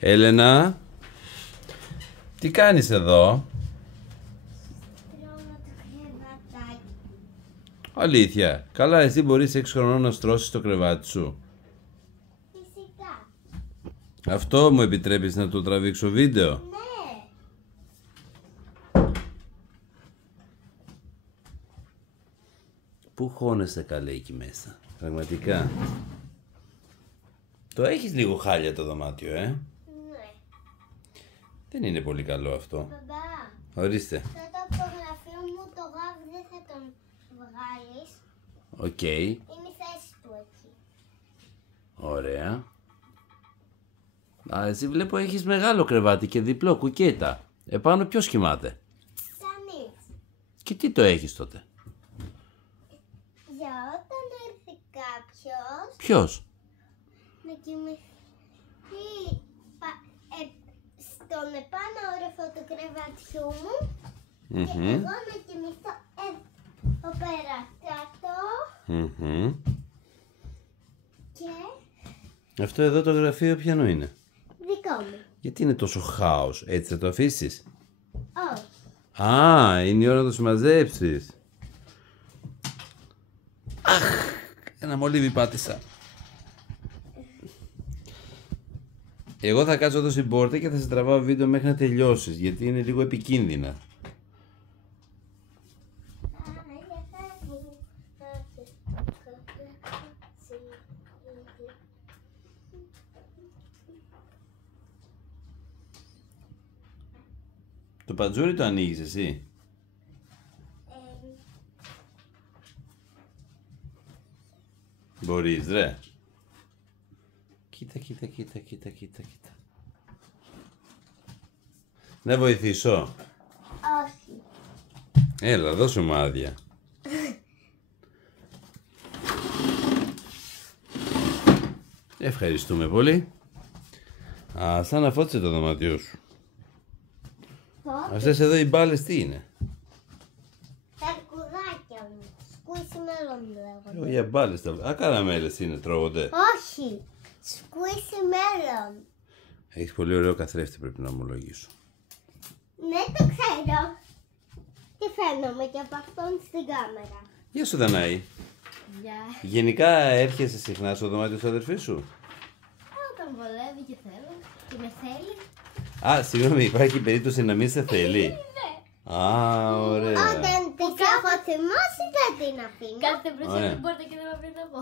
Έλενα, τι κάνεις εδώ? Τρώω το κρεβατάκι. Αλήθεια, καλά, εσύ μπορείς 6 χρονών να στρώσεις το κρεβάτι σου? Φυσικά. Αυτό μου επιτρέπεις να το τραβήξω βίντεο? Ναι. Πού χώνεσαι καλέ εκεί μέσα, πραγματικά? Το έχεις λίγο χάλια το δωμάτιο, Ναι. Δεν είναι πολύ καλό αυτό. Μπαμπά, Ορίστε. αυτό το φωτογραφείο μου το γάβι δεν θα τον βγάλεις. Οκ, Είναι η θέση του εκεί. ωραία. Α, εσύ βλέπω έχεις μεγάλο κρεβάτι και διπλό κουκέτα. Επάνω ποιος κοιμάται? Κανείς. Και τι το έχεις τότε? Για όταν έρθει κάποιος Ποιος? να κοιμηθεί στον επάνω όροφο του κρεβατιού μου και εγώ να κοιμηθώ εδώ πέρα κάτω και Αυτό εδώ το γραφείο ποιανού είναι? δικό μου. Γιατί είναι τόσο χάος, έτσι θα το αφήσεις? Όχι. Α, είναι η ώρα να το συμμαζέψεις. Αχ, ένα μολύβι πάτησα. Εγώ θα κάτσω εδώ στην πόρτα και θα σε τραβάω βίντεο μέχρι να τελειώσεις, γιατί είναι λίγο επικίνδυνα. Το παντζούρι το ανοίγεις εσύ? Μπορείς, ρε. Κοίτα. Να βοηθήσω? Όχι. Έλα, δώσου μου άδεια. Ευχαριστούμε πολύ. Α, σαν να φώτισε το δωμάτιό σου. Αυτές εδώ οι μπάλες τι είναι? Τα αρκουδάκια μου. Squishy melon λέγονται. Για μπάλες τα... Α, καραμέλες είναι, τρώγονται. Όχι. Squishy melon. Έχεις πολύ ωραίο καθρέφτη, πρέπει να ομολογήσω. Ναι, το ξέρω. Τι φαίνομαι και από αυτόν στην κάμερα. Γεια σου, Δανάη. Γεια. Γενικά έρχεσαι συχνά στο δωμάτιο της αδερφής σου? Όταν βολεύει και θέλω και με θέλει. Α, συγγνώμη, υπάρχει περίπτωση να μην σε θέλει? Ναι. Α, ωραία. Όταν της έχω θυμώσει δεν την αφήνω. Κάθεται μπροστά στην πόρτα και δεν με αφήνει να πω.